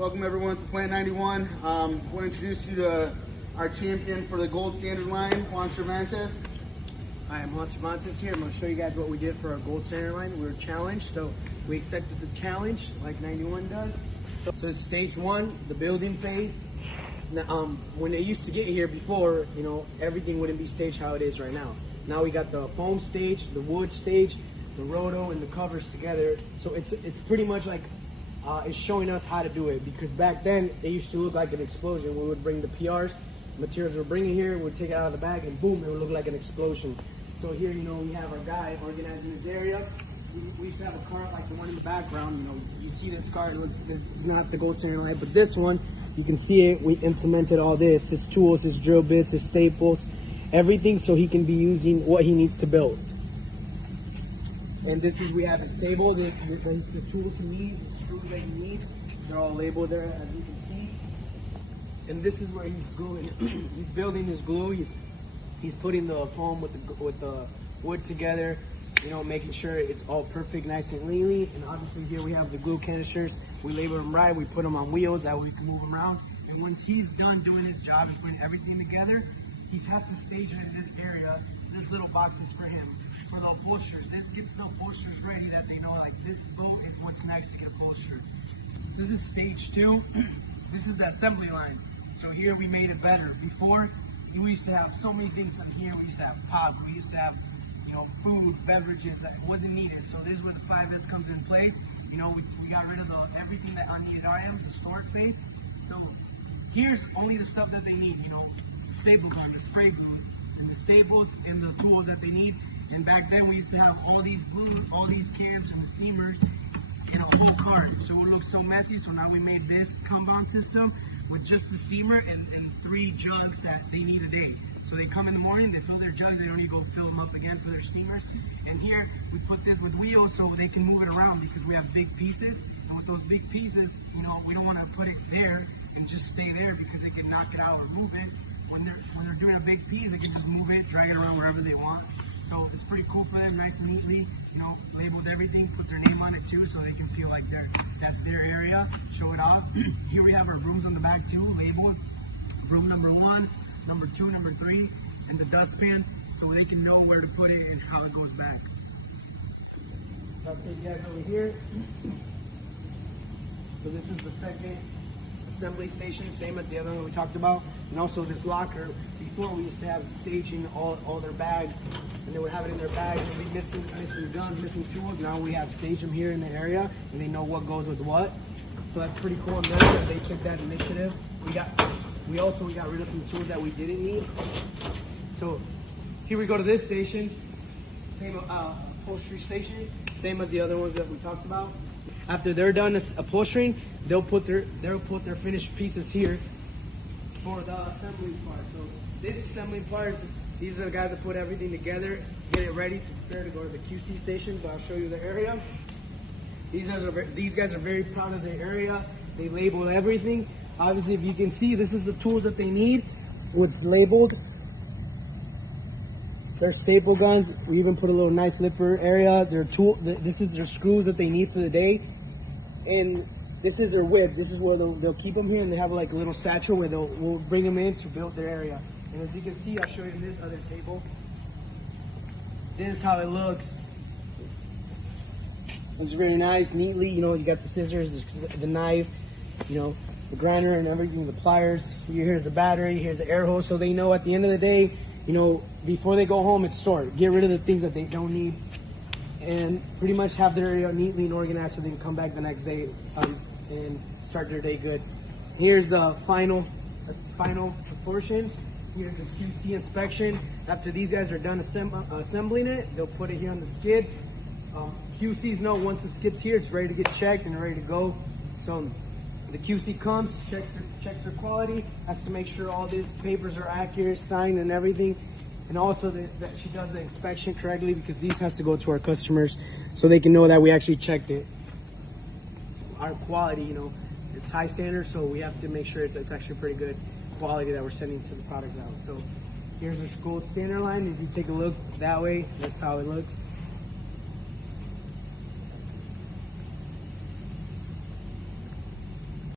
Welcome everyone to Plant 91. I want to introduce you to our champion for the gold standard line, Juan Cervantes. Hi, I'm Juan Cervantes here. I'm going to show you guys what we did for our gold standard line. We were challenged, so we accepted the challenge like 91 does. So this is stage one, the building phase. Now, when they used to get here before, everything wouldn't be staged how it is right now. Now we got the foam stage, the wood stage, the roto, and the covers together. So it's pretty much like it's showing us how to do it, because back then it used to look like an explosion. We would bring the PRs, materials we're bringing here, we'd take it out of the bag, and boom, it would look like an explosion. So here, we have our guy organizing his area. We used to have a cart like the one in the background. You see this cart, this is not the gold standard line, but this one, you can see it. We implemented all this, his tools, his drill bits, his staples, everything, so he can be using what he needs to build. And this is, we have his table, the tools he needs, the screws that he needs. They're all labeled there, as you can see. And this is where he's gluing. He's building his glue. He's putting the foam with the wood together, making sure it's all perfect, nice and leanly. And obviously here we have the glue canisters. We label them right. We put them on wheels, that way we can move them around. And once he's done doing his job and putting everything together, he has to stage it in this area. This little box is for him. For the upholsters, this gets the upholsters ready, that they know like this boat is what's next to get upholstered. So this is stage two. This is the assembly line. So here we made it better. Before, we used to have so many things in here. We used to have pots. We used to have, food, beverages that wasn't needed. So this is where the 5S comes in place. We got rid of everything that unneeded items, the sort phase. So here's only the stuff that they need. The staple gun, the spray glue, and the staples, and the tools that they need. And back then we used to have all these glue, all these cans, and the steamers in a whole cart. So it looked so messy. So now we made this compound system with just the steamer and 3 jugs that they need a day. So they come in the morning, they fill their jugs, they don't need to go fill them up again for their steamers. And here we put this with wheels so they can move it around, because we have big pieces. And with those big pieces, we don't want to put it there and just stay there, because they can knock it out or move it. When they're doing a big piece, they can just move it, drag it around wherever they want. So it's pretty cool for them, nice and neatly, labeled everything, put their name on it too, so they can feel like that's their area, show it off. Here we have our brooms on the back too, labeled. Broom number 1, number 2, number 3, and the dustpan, so they can know where to put it and how it goes back. So I'll take you guys over here. So this is the second assembly station, same as the other one we talked about. And also this locker, before we used to have staging all their bags, and they would have it in their bags, and be missing guns, missing tools. Now we have staged them here in the area, and they know what goes with what. So that's pretty cool. And then they took that initiative. We got rid of some tools that we didn't need. So here we go to this station, same upholstery station, same as the other ones that we talked about. After they're done upholstering, they'll put their finished pieces here for the assembly part. So this assembly part, these are the guys that put everything together, get it ready to prepare to go to the QC station. But I'll show you the area. These guys are very proud of their area. They label everything. Obviously, if you can see, this is the tools that they need with labeled. Their staple guns. We even put a little nice lipper area. This is their screws that they need for the day. And this is their whip. This is where they'll keep them here, and they have like a little satchel where we'll bring them in to build their area. And as you can see, I'll show you this other table. This is how it looks. It's very nice, neatly. You got the scissors, the knife, the grinder and everything, the pliers. Here's the battery, here's the air hose, so they know at the end of the day, before they go home, it's sort. Get rid of the things that they don't need, and pretty much have their area neatly and organized so they can come back the next day and start their day good. Here's the final portion. Here's the QC inspection. After these guys are done assembling it, they'll put it here on the skid. QCs know once the skid's here, it's ready to get checked and ready to go. So the QC comes, checks their quality, has to make sure all these papers are accurate, signed and everything. And also that she does the inspection correctly, because these has to go to our customers so they can know that we actually checked it. Our quality, it's high standard, so we have to make sure it's actually pretty good quality that we're sending to the product out. So here's our gold standard line. If you take a look that way, that's how it looks.